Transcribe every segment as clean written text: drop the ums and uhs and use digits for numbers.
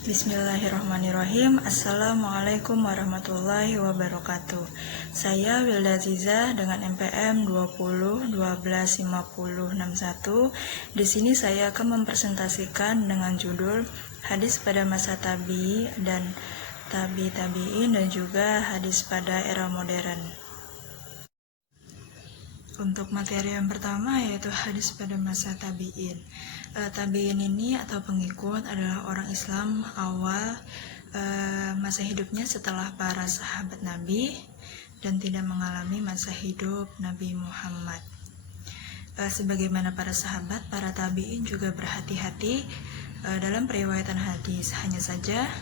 Bismillahirrahmanirrahim. Assalamualaikum warahmatullahi wabarakatuh. Saya Wilda Ziza dengan NPM 20125061. Di sini saya akan mempresentasikan dengan judul Hadis pada masa tabi'i dan tabi'in dan juga hadis pada era modern. Untuk materi yang pertama yaitu hadis pada masa tabi'in. Tabi'in ini atau pengikut adalah orang Islam awal masa hidupnya setelah para sahabat Nabi dan tidak mengalami masa hidup Nabi Muhammad. Sebagaimana para sahabat, para tabi'in juga berhati-hati dalam periwayatan hadis. Hanya saja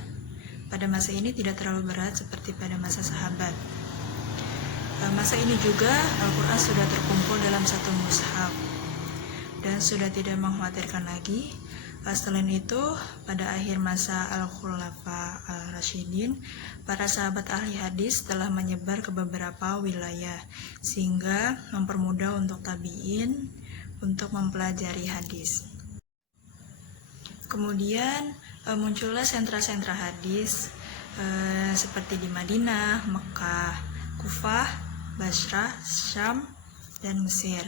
pada masa ini tidak terlalu berat seperti pada masa sahabat. Masa ini juga Al-Quran sudah terkumpul dalam satu mushaf dan sudah tidak mengkhawatirkan lagi. Selain itu, pada akhir masa Al-Khulafa Al-Rasyidin, para sahabat ahli hadis telah menyebar ke beberapa wilayah sehingga mempermudah untuk tabi'in untuk mempelajari hadis. Kemudian muncullah sentra-sentra hadis seperti di Madinah, Mekah, Kufah, Basrah, Syam, dan Mesir.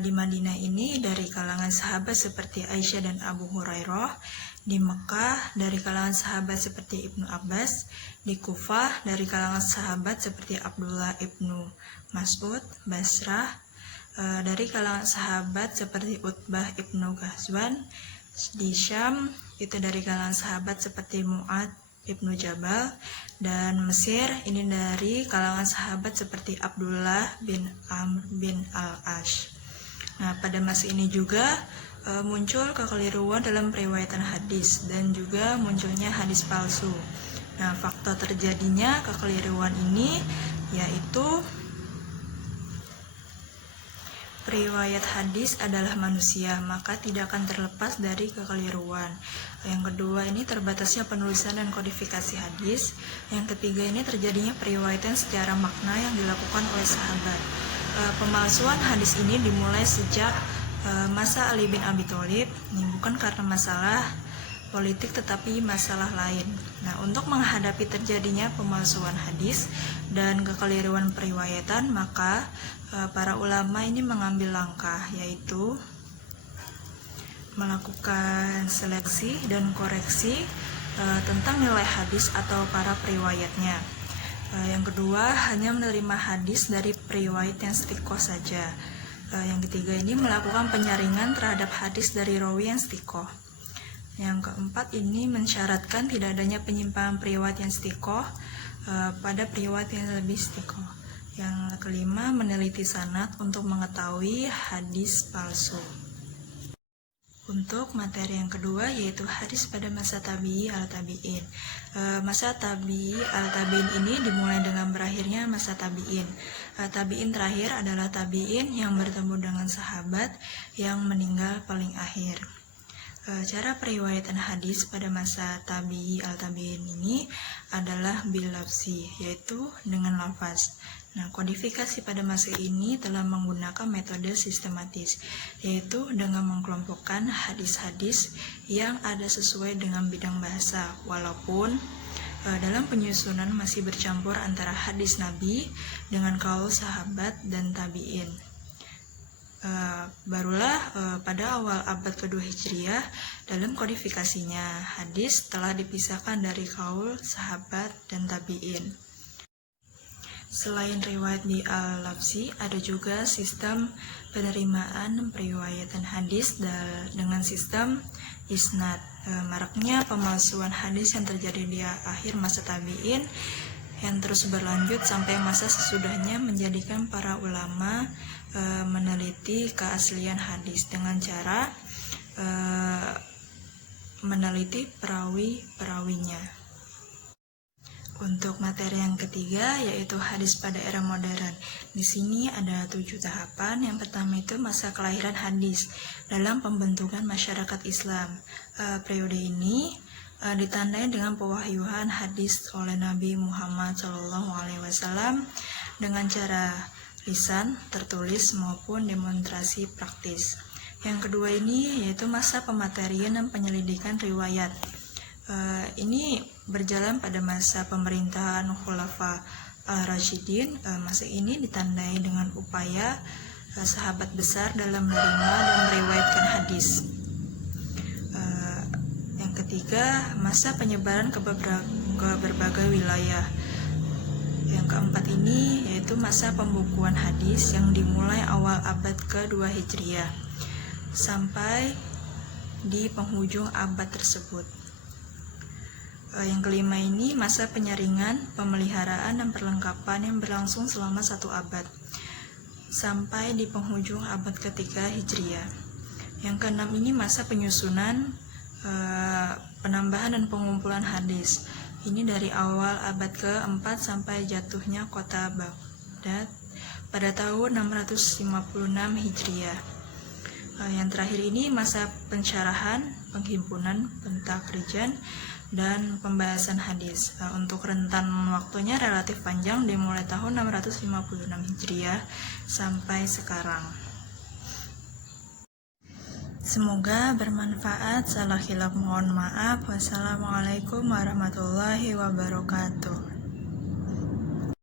Di Madinah ini dari kalangan sahabat seperti Aisyah dan Abu Hurairah, di Mekah dari kalangan sahabat seperti Ibnu Abbas, di Kufah dari kalangan sahabat seperti Abdullah ibnu Mas'ud, Basrah dari kalangan sahabat seperti Utbah ibnu Ghazwan, di Syam itu dari kalangan sahabat seperti Mu'ad Ibnu Jabal, dan Mesir ini dari kalangan sahabat seperti Abdullah bin Amr bin Al-Ash. Nah, pada masa ini juga muncul kekeliruan dalam periwayatan hadis dan juga munculnya hadis palsu. Nah, faktor terjadinya kekeliruan ini yaitu riwayat hadis adalah manusia, maka tidak akan terlepas dari kekeliruan. Yang kedua ini terbatasnya penulisan dan kodifikasi hadis. Yang ketiga ini terjadinya periwayatan secara makna yang dilakukan oleh sahabat. Pemalsuan hadis ini dimulai sejak masa Ali bin Abi Thalib. Ini bukan karena masalah politik tetapi masalah lain. Nah, untuk menghadapi terjadinya pemalsuan hadis dan kekeliruan periwayatan, maka para ulama ini mengambil langkah yaitu melakukan seleksi dan koreksi tentang nilai hadis atau para periwayatnya. Yang kedua, hanya menerima hadis dari periwayat yang istiqoh saja. Yang ketiga ini melakukan penyaringan terhadap hadis dari rawi yang istiqoh. Yang keempat ini mensyaratkan tidak adanya penyimpangan periwayat yang istiqoh pada periwayat yang lebih istiqoh. Yang kelima, meneliti sanad untuk mengetahui hadis palsu. Untuk materi yang kedua yaitu hadis pada masa tabi'i al-tabi'in. Masa tabi'i al-tabi'in ini dimulai dengan berakhirnya masa tabi'in. Tabi'in terakhir adalah tabi'in yang bertemu dengan sahabat yang meninggal paling akhir. Cara periwayatan hadis pada masa tabi'i al-tabi'in ini adalah bil-lafzi, yaitu dengan lafaz. Nah, kodifikasi pada masa ini telah menggunakan metode sistematis, yaitu dengan mengkelompokkan hadis-hadis yang ada sesuai dengan bidang bahasa, walaupun dalam penyusunan masih bercampur antara hadis Nabi dengan kaul sahabat dan tabi'in. Barulah pada awal abad kedua Hijriah dalam kodifikasinya hadis telah dipisahkan dari kaul sahabat dan tabi'in. Selain riwayat di al-lafzi, ada juga sistem penerimaan periwayatan hadis dengan sistem isnad. Maraknya pemalsuan hadis yang terjadi di akhir masa tabi'in yang terus berlanjut sampai masa sesudahnya menjadikan para ulama meneliti keaslian hadis dengan cara meneliti perawi-perawinya. Untuk materi yang ketiga yaitu hadis pada era modern. Di sini ada 7 tahapan. Yang pertama itu masa kelahiran hadis dalam pembentukan masyarakat Islam. Periode ini ditandai dengan pewahyuan hadis oleh Nabi Muhammad SAW dengan cara lisan, tertulis maupun demonstrasi praktis. Yang kedua ini yaitu masa pematerian dan penyelidikan riwayat. Ini berjalan pada masa pemerintahan Khulafa al-Rasyidin. Masa ini ditandai dengan upaya sahabat besar dalam menerima dan meriwayatkan hadis. Yang ketiga, masa penyebaran ke berbagai wilayah. Yang keempat ini yaitu masa pembukuan hadis yang dimulai awal abad ke-2 Hijriah sampai di penghujung abad tersebut. Yang kelima ini masa penyaringan, pemeliharaan, dan perlengkapan yang berlangsung selama 1 abad sampai di penghujung abad ke-3 Hijriah. Yang keenam ini masa penyusunan, penambahan dan pengumpulan hadis. Ini dari awal abad ke-4 sampai jatuhnya kota Baghdad pada tahun 656 Hijriah. Yang terakhir ini masa pensyarahan, penghimpunan, pentakrijan, dan pembahasan hadis. Untuk rentan waktunya relatif panjang, dimulai tahun 656 Hijriah sampai sekarang. Semoga bermanfaat. Salah khilaf mohon maaf. Wassalamualaikum warahmatullahi wabarakatuh.